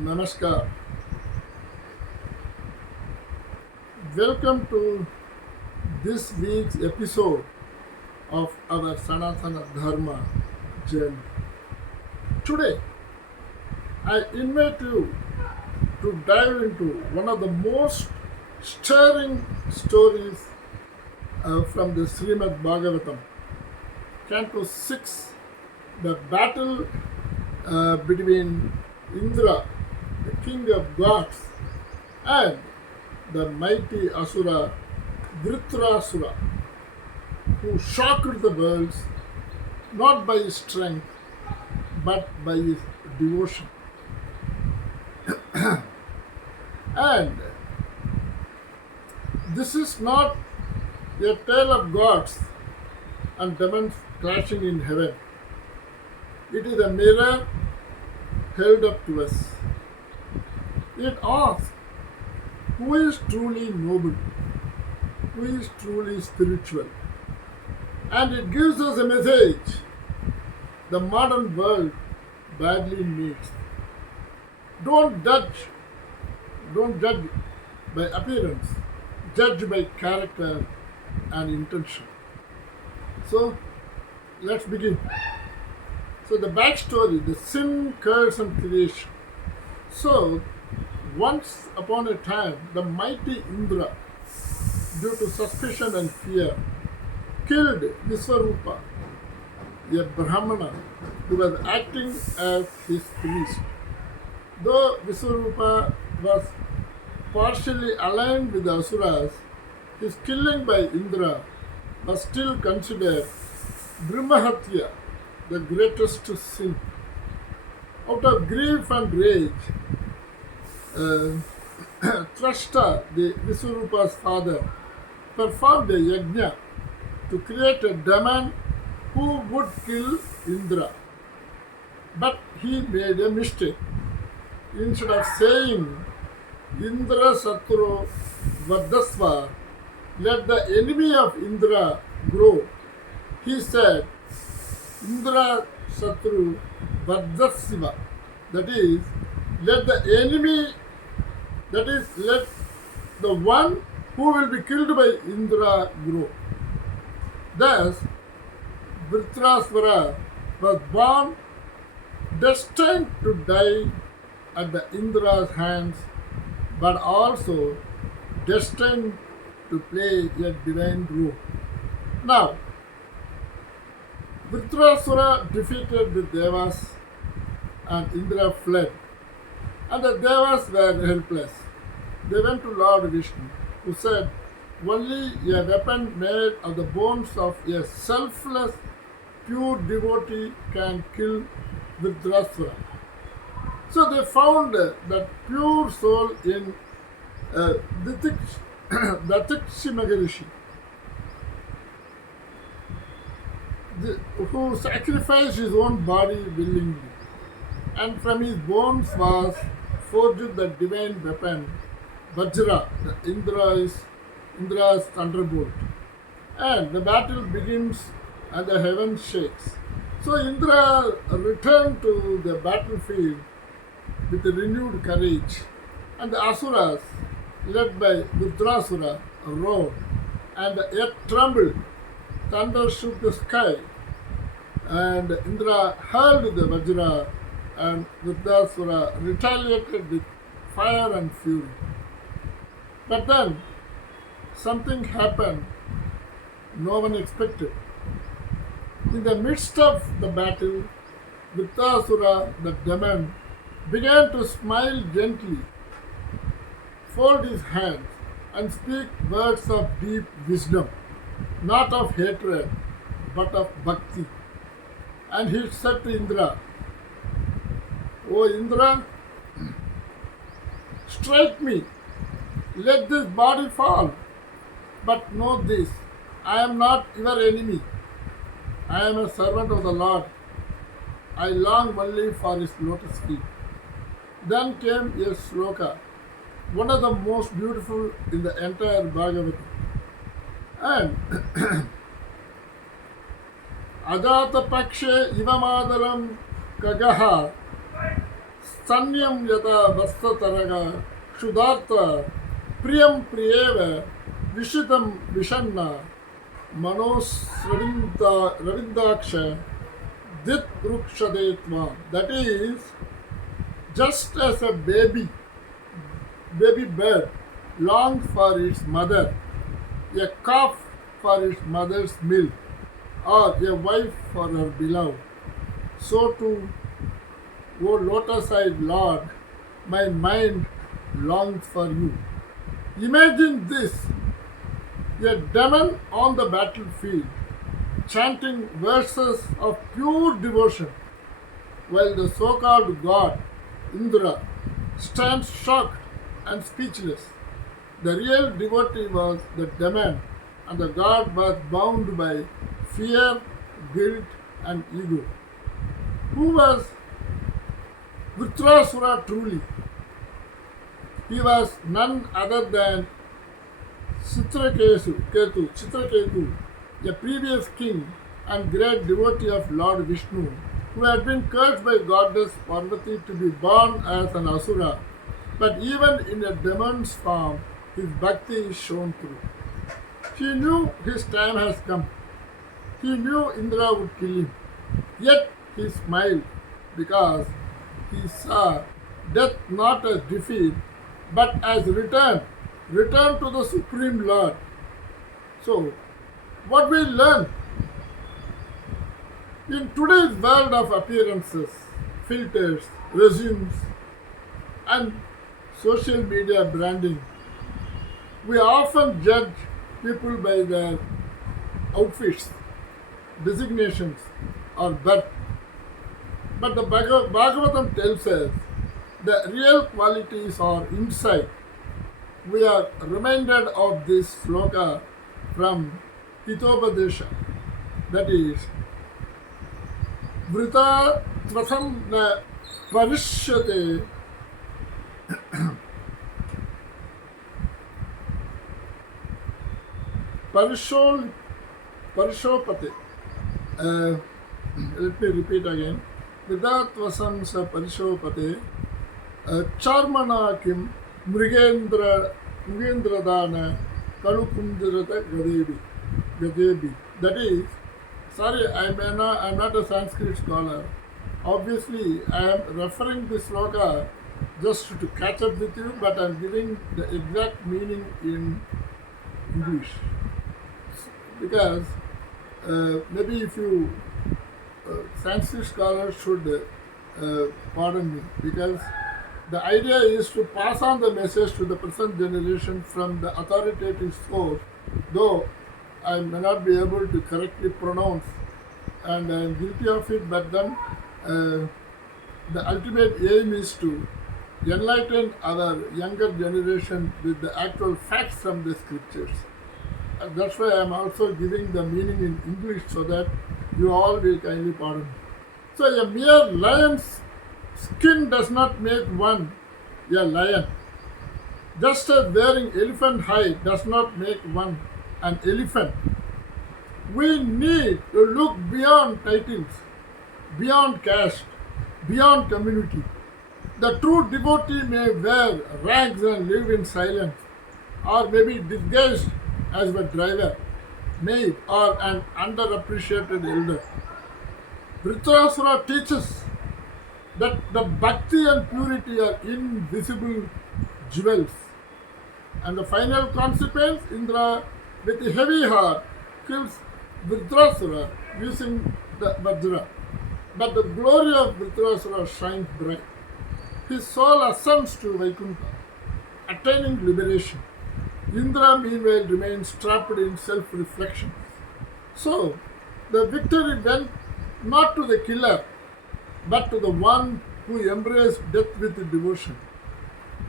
Namaskar. Welcome to this week's episode of our Sanatana Dharma journey. Today, I invite you to dive into one of the most stirring stories from the Srimad Bhagavatam, Canto 6, the battle between Indra, the king of gods, and the mighty Asura Vritrasura, who shocked the world not by his strength but by his devotion. And this is not a tale of gods and demons clashing in heaven. It is a mirror held up to us. It asks, who is truly noble? Who is truly spiritual? And it gives us a message the modern world badly needs. Don't judge by appearance, judge by character and intention. So, let's begin. So, the backstory, the sin, curse, and creation. So, once upon a time, the mighty Indra, due to suspicion and fear, killed Visvarupa, a Brahmana who was acting as his priest. Though Visvarupa was partially aligned with the Asuras, his killing by Indra was still considered Brahmahatya, the greatest sin. Out of grief and rage, Trashta, the Visvarupa's father, performed a yajna to create a demon who would kill Indra. But he made a mistake. Instead of saying, Indra Satru Vadasva, let the enemy of Indra grow, he said, Indra Satru Vadasiva, that is, let the enemy, that is, let the one who will be killed by Indra grow. Thus, Vritrasura was born destined to die at the Indra's hands, but also destined to play a divine role. Now, Vritrasura defeated the Devas and Indra fled, and the Devas were helpless. They went to Lord Vishnu, who said, only a weapon made of the bones of a selfless, pure devotee can kill Vritrasura. So they found that pure soul in Datikshi Maharishi, who sacrificed his own body willingly, and from his bones was forged the divine weapon Vajra, the Indra's thunderbolt. And the battle begins and the heaven shakes. So Indra returned to the battlefield with renewed courage, and the Asuras, led by Vritrasura, roared, and the earth trembled. Thunder shook the sky, and Indra hurled the Vajra, and Vritrasura retaliated with fire and fury. But then something happened no one expected. In the midst of the battle, Vritrasura, the demon, began to smile gently, fold his hands, and speak words of deep wisdom, not of hatred, but of bhakti. And he said to Indra, O Indra, strike me, let this body fall, but know this, I am not your enemy. I am a servant of the Lord. I long only for his lotus feet. Then came a sloka, one of the most beautiful in the entire Bhagavatam. And Ajata Pakshe Ivamadaram Kagaha Sanyam yata vastataraga Shudarta Priyam Priyeva Vishitam Vishanna Manos Ravindaksha Dit Rukshadetva. That is, just as a baby bird longs for its mother, a calf for its mother's milk, or a wife for her beloved, so too, O lotus-eyed Lord, my mind longs for you. Imagine this: a demon on the battlefield, chanting verses of pure devotion, while the so-called god, Indra, stands shocked and speechless. The real devotee was the demon, and the god was bound by fear, guilt, and ego. Who was Vritrasura truly? He was none other than Chitraketu, a previous king and great devotee of Lord Vishnu, who had been cursed by goddess Parvati to be born as an asura. But even in a demon's form, his bhakti is shown through. He knew his time has come. He knew Indra would kill him. Yet he smiled because he saw death not as defeat but as return to the Supreme Lord. So, what we learn in today's world of appearances, filters, resumes, and social media branding, we often judge people by their outfits, designations, or birth. But the Bhagavatam tells us the real qualities are inside. We are reminded of this sloka from Hitopadesha, that is, Vrita Tvasam na Parishyate Parishopate. Let me repeat again. Vidatvasam sa parishopate charmana kim mrigendradana kalukundirata gadebi. That is, sorry, I'm not a Sanskrit scholar. Obviously, I am referring this sloka just to catch up with you, but I'm giving the exact meaning in English. Because maybe if you Sanskrit scholars should pardon me, because the idea is to pass on the message to the present generation from the authoritative source, though I may not be able to correctly pronounce, and I am guilty of it, but then the ultimate aim is to enlighten our younger generation with the actual facts from the scriptures. And that's why I am also giving the meaning in English so that you all will kindly pardon me. So a mere lion's skin does not make one a lion. Just as wearing elephant hide does not make one an elephant. We need to look beyond titles, beyond caste, beyond community. The true devotee may wear rags and live in silence, or may be disguised as a driver, maid, or an underappreciated elder. Vritrasura teaches that the bhakti and purity are invisible jewels. And the final consequence, Indra, with a heavy heart, kills Vritrasura using the Vajra. But the glory of Vritrasura shines bright. His soul ascends to Vaikuntha, attaining liberation. Indra, meanwhile, remains trapped in self-reflection. So, the victory went not to the killer, but to the one who embraced death with devotion.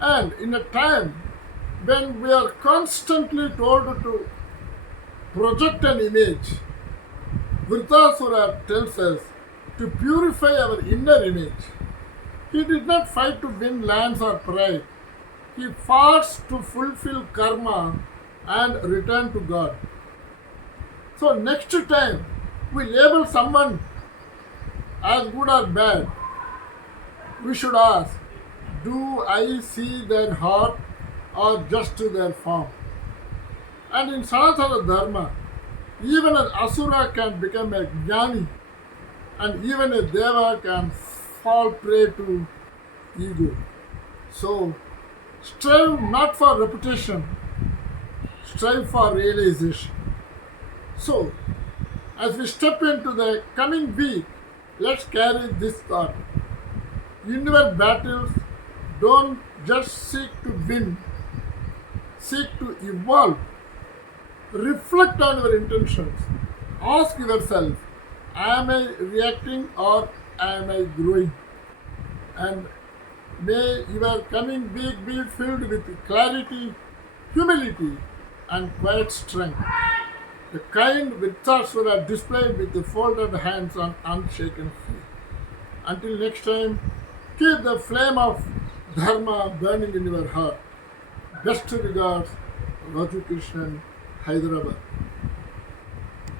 And in a time when we are constantly told to project an image, Vritrasura tells us to purify our inner image. He did not fight to win lands or pride. He fought to fulfill karma and return to God. So next time we label someone as good or bad, we should ask, Do I see their heart or just their form? And in Sanatana Dharma, even an Asura can become a Jnani, and even a Deva can fall prey to ego. So, strive not for reputation, strive for realization. So, as we step into the coming week, let's carry this thought. In your battles, don't just seek to win, seek to evolve. Reflect on your intentions. Ask yourself, am I reacting or am I growing? And may your coming week be filled with clarity, humility, and quiet strength. The kind Vritrasura displayed with the folded hands and unshaken faith. Until next time, keep the flame of Dharma burning in your heart. Best regards, Raju Krishnan, Hyderabad.